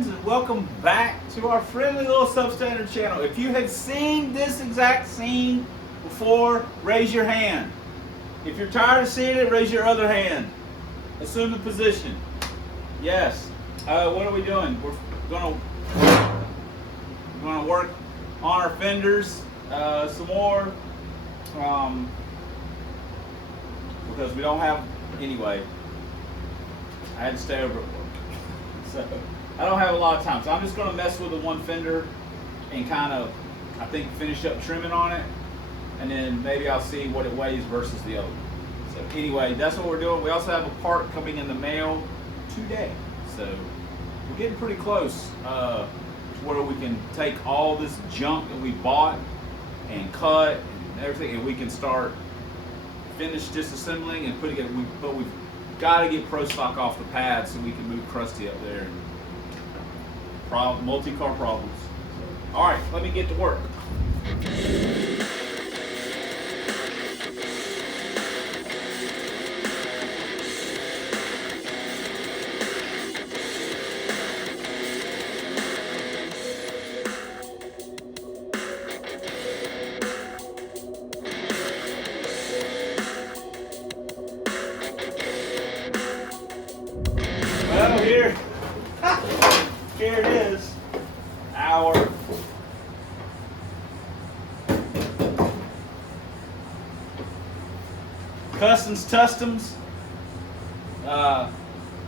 friends, and welcome back to our friendly little substandard channel. If you have seen this exact scene before, raise your hand. If you're tired of seeing it, raise your other hand. Assume the position. Yes. What are we doing? We're gonna work on our fenders some more because we don't have, anyway, I had to stay over at work. So I don't have a lot of time. So I'm just gonna mess with the one fender and kind of, I think, finish up trimming on it. And then maybe I'll see what it weighs versus the other one. So anyway, that's what we're doing. We also have a part coming in the mail today. So we're getting pretty close to where we can take all this junk that we bought and cut and everything, and we can start finish disassembling and putting it. But we've got to get Pro Stock off the pad so we can move Krusty up there. Multi-car problems. So, all right, let me get to work. Well, here it is, our Customs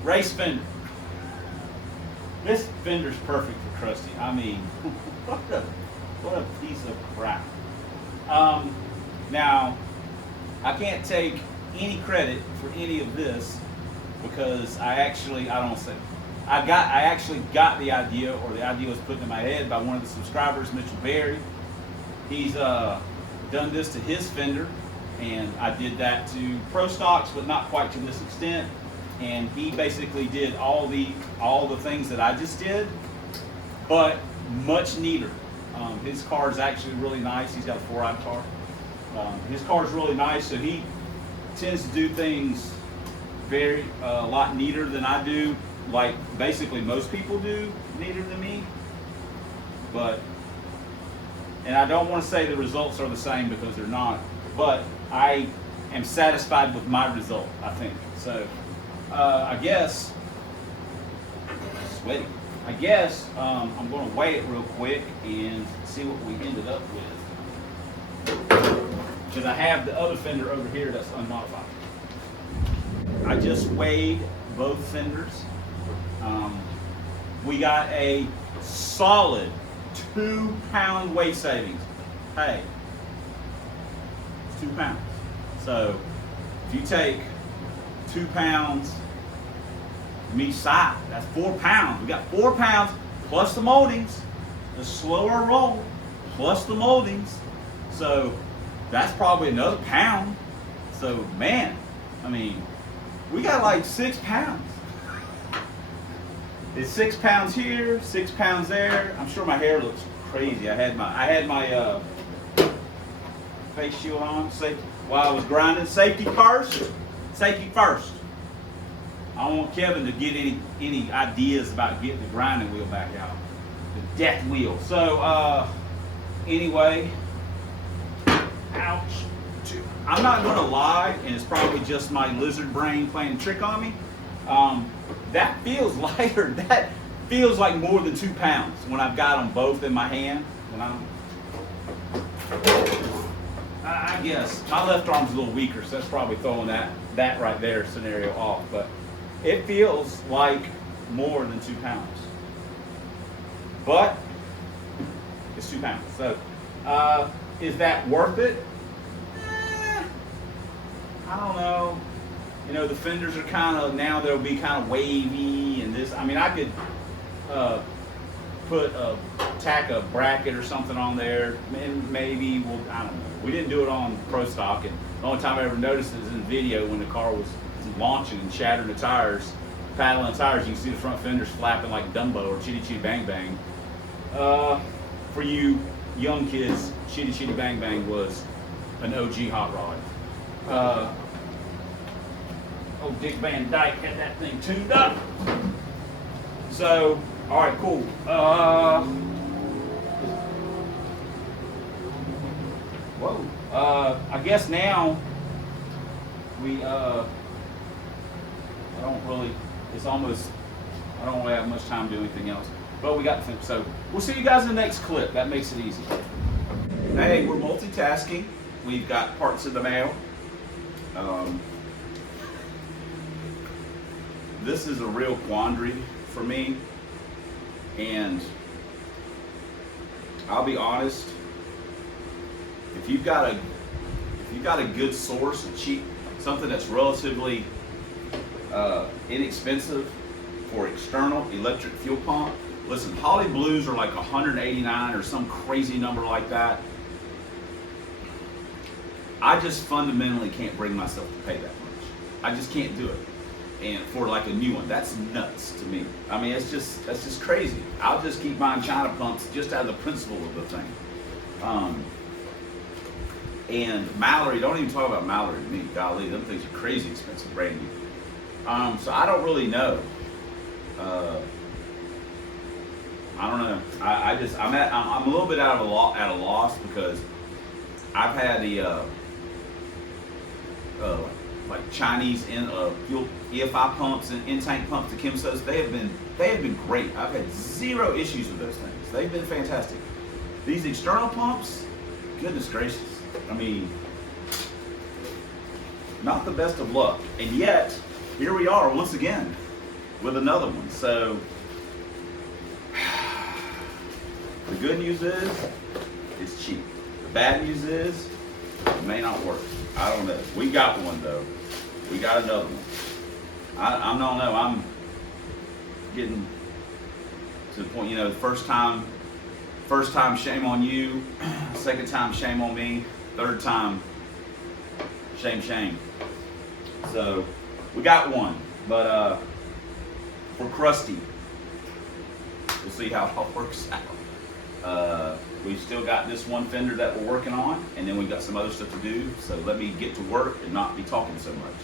race fender. This fender's perfect for Krusty. I mean, what a piece of crap. Now, I can't take any credit for any of this because I actually got the idea, or the idea was put in my head by one of the subscribers, Mitchell Berry. He's done this to his fender, and I did that to Pro Stocks, but not quite to this extent. And he basically did all the things that I just did, but much neater. His car is actually really nice. He's got a 4-ride car. His car is really nice, so he tends to do things a lot neater than I do, like basically most people do, neater than me. And I don't want to say the results are the same because they're not, but I am satisfied with my result, I think. So I guess, sweaty. I guess I'm going to weigh it real quick and see what we ended up with. Because I have the other fender over here that's unmodified. I just weighed both fenders. We got a solid 2-pound weight savings. Hey, it's 2 pounds. So if you take 2 pounds from each side, that's 4 pounds. We got 4 pounds plus the moldings, the slower roll plus the moldings. So that's probably another pound. So man, I mean, we got like 6 pounds. It's 6 pounds here, 6 pounds there. I'm sure my hair looks crazy. I had my face shield on while I was grinding. Safety first. Safety first. I don't want Kevin to get any ideas about getting the grinding wheel back out. The death wheel. So anyway, ouch. I'm not gonna lie, and it's probably just my lizard brain playing a trick on me. That feels lighter. That feels like more than 2 pounds when I've got them both in my hand. I guess my left arm's a little weaker, so that's probably throwing that right there scenario off. But it feels like more than 2 pounds. But it's 2 pounds. So is that worth it? I don't know. You know, the fenders are kind of, now they'll be kind of wavy and this. I mean, I could tack a bracket or something on there, and maybe I don't know. We didn't do it on Pro Stock, and the only time I ever noticed it was in the video when the car was launching and shattering the tires, paddling the tires. You can see the front fenders flapping like Dumbo or Chitty Chitty Bang Bang. For you young kids, Chitty Chitty Bang Bang was an OG hot rod. Old Dick Van Dyke had that thing tuned up. So All right, cool. Whoa. I guess now we I don't really. It's almost. I don't really have much time to do anything else. But we got to finish. So we'll see you guys in the next clip. That makes it easy. Hey, we're multitasking. We've got parts in the mail. This is a real quandary for me, and I'll be honest. If you've got a good source, a cheap, something that's relatively inexpensive for external electric fuel pump. Listen, Holly Blues are like 189 or some crazy number like that. I just fundamentally can't bring myself to pay that much. I just can't do it. And for like a new one, that's nuts to me. I mean, that's just crazy. I'll just keep buying China pumps just out of the principle of the thing. And Mallory, don't even talk about Mallory to me. Golly, them things are crazy expensive, brand new. So I don't really know. I don't know. I'm a little bit at a loss because I've had the like Chinese fuel EFI pumps and in-tank pumps, the Kimsos. They have been great. I've had zero issues with those things. They've been fantastic. These external pumps, goodness gracious. I mean, not the best of luck. And yet, here we are once again with another one. So the good news is it's cheap. The bad news is it may not work. I don't know. We got one though. We got another one. I don't know. I'm getting to the point, you know, first time, shame on you. Second time, shame on me. Third time, shame. So we got one, but for kRusty, we'll see how it all works out. We've still got this one fender that we're working on, and then we've got some other stuff to do. So let me get to work and not be talking so much.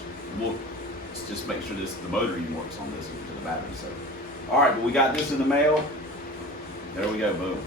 Let's just make sure the motor even works on this to the battery. So, all right, but we got this in the mail. There we go, boom.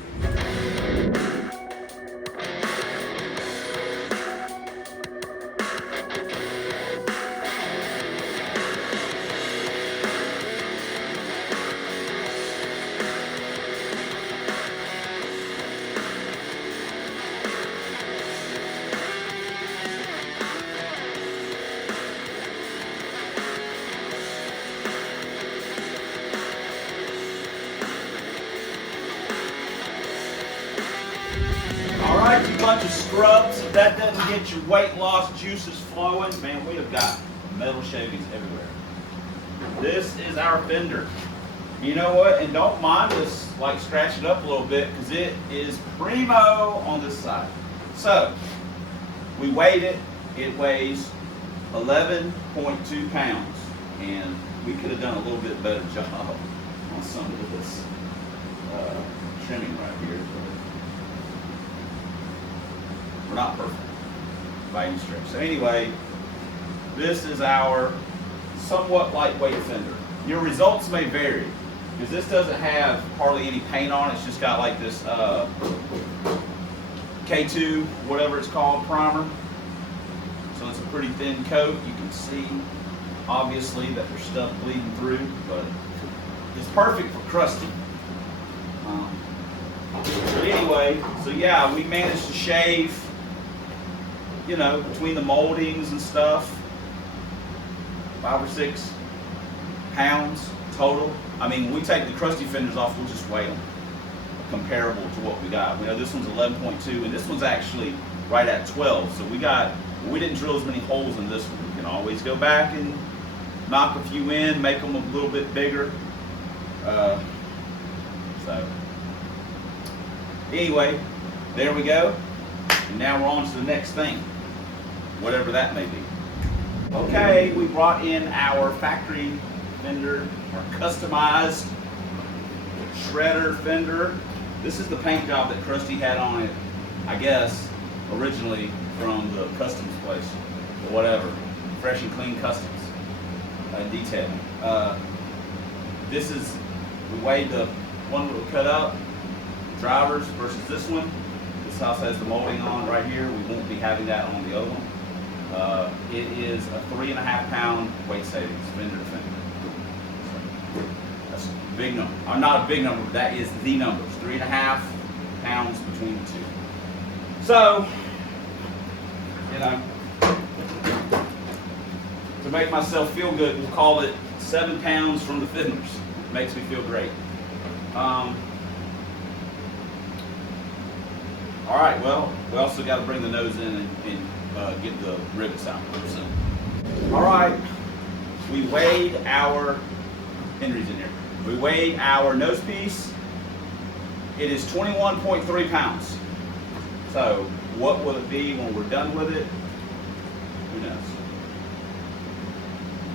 You bunch of scrubs. If that doesn't get your weight loss juices flowing, man, we have got metal shavings everywhere. This is our fender. You know what? And don't mind us like scratch it up a little bit because it is primo on this side. So we weighed it. It weighs 11.2 pounds, and we could have done a little bit better job on some of this trimming right here. We're not perfect by any stretch. So anyway, this is our somewhat lightweight fender. Your results may vary because this doesn't have hardly any paint on it. It's just got like this K2, whatever it's called, primer. So it's a pretty thin coat. You can see obviously that there's stuff bleeding through, but it's perfect for kRusty. But anyway, so yeah, we managed to shave, you know, between the moldings and stuff, 5 or 6 pounds total. I mean, when we take the kRusty fenders off, we'll just weigh them comparable to what we got. You know, this one's 11.2 and this one's actually right at 12. So we didn't drill as many holes in this one. We can always go back and knock a few in, make them a little bit bigger. So anyway, there we go. And now we're on to the next thing, whatever that may be. Okay, we brought in our factory fender, our customized shredder fender. This is the paint job that kRusty had on it, I guess, originally from the customs place, or whatever. Fresh and Clean Customs detailing. We weighed the one that we cut up, drivers versus this one. This house has the molding on right here. We won't be having that on the other one. It is a 3.5 pound weight savings, fender to fender. So that's a big number. Or not a big number, but that is the numbers. 3.5 pounds between the two. So, you know, to make myself feel good, we'll call it 7 pounds from the fenders. It makes me feel great. All right, well, we also got to bring the nose in and get the rivets out. So, all right, we weighed our, Henry's in here. We weighed our nose piece. It is 21.3 pounds. So what will it be when we're done with it? Who knows?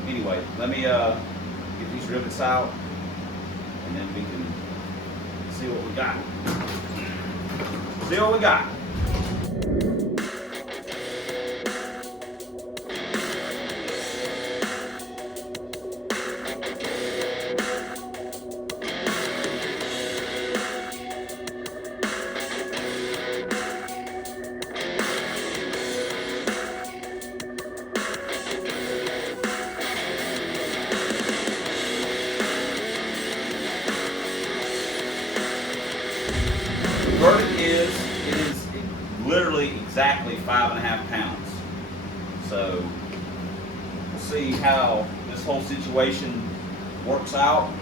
Anyway, let me get these rivets out and then we can see what we got. See what we got. Verdict is, it is literally exactly 5.5 pounds. So we'll see how this whole situation works out.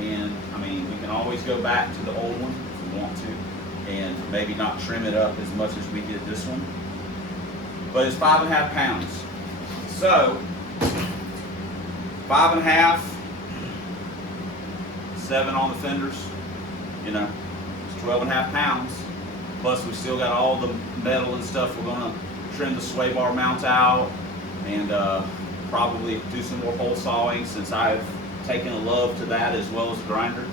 And I mean, we can always go back to the old one if we want to, and maybe not trim it up as much as we did this one. But it's 5.5 pounds. So 5.5, 7 on the fenders, you know. 12.5 pounds, plus we still got all the metal and stuff. We're going to trim the sway bar mount out and probably do some more hole sawing, since I've taken a love to that as well as a grinder,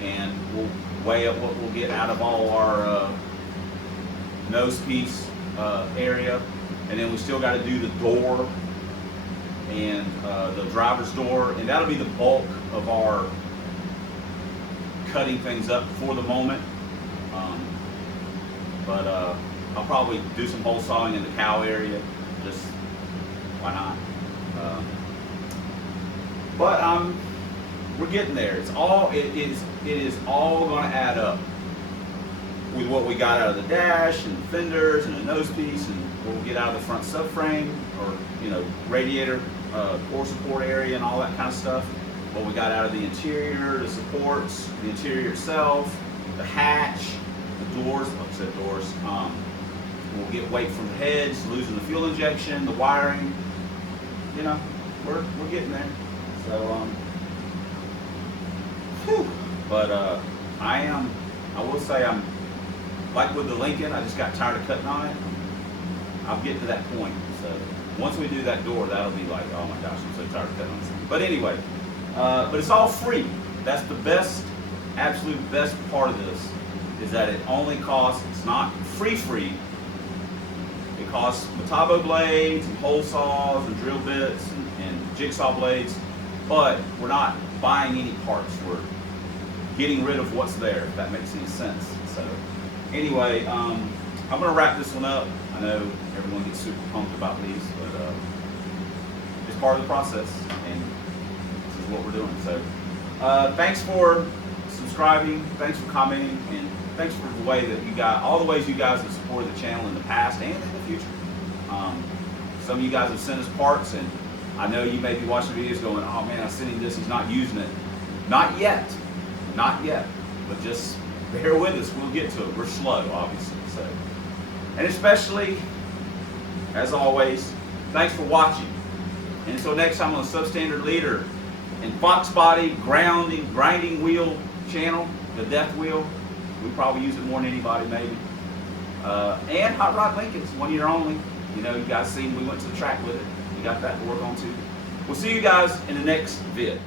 and we'll weigh up what we'll get out of all our nose piece area. And then we still got to do the door and the driver's door, and that'll be the bulk of our cutting things up for the moment. But I'll probably do some hole sawing in the cow area, just why not? But we're getting there. It is all going to add up with what we got out of the dash and the fenders and the nose piece, and what we'll get out of the front subframe, or you know, radiator core support area and all that kind of stuff. What we got out of the interior, the supports, the interior itself, the hatch, the doors, like I said, doors. We'll get weight from the heads, losing the fuel injection, the wiring. You know, we're getting there. So, whew. But I will say, I'm like with the Lincoln, I just got tired of cutting on it. I'll get to that point. So once we do that door, that'll be like, oh my gosh, I'm so tired of cutting on this. But anyway, but it's all free. That's the best, absolute best part of this, is that it only costs, it's not free. It costs Metabo blades and hole saws and drill bits and jigsaw blades, but we're not buying any parts. We're getting rid of what's there, if that makes any sense. So anyway, I'm going to wrap this one up. I know everyone gets super pumped about these, but it's part of the process, and this is what we're doing. So thanks for subscribing, thanks for commenting, and thanks for the way that you guys, all the ways you guys have supported the channel in the past and in the future. Some of you guys have sent us parts, and I know you may be watching videos going, oh man, I sent him this, he's not using it. Not yet, but just bear with us, we'll get to it. We're slow, obviously. So, and especially, as always, thanks for watching. And until next time on the Substandard Leader and Fox Body grinding wheel channel, the Death Wheel. We probably use it more than anybody, maybe. And Hot Rod Lincolns, 1 year only. You know, you guys seen we went to the track with it. We got that to work on too. We'll see you guys in the next vid.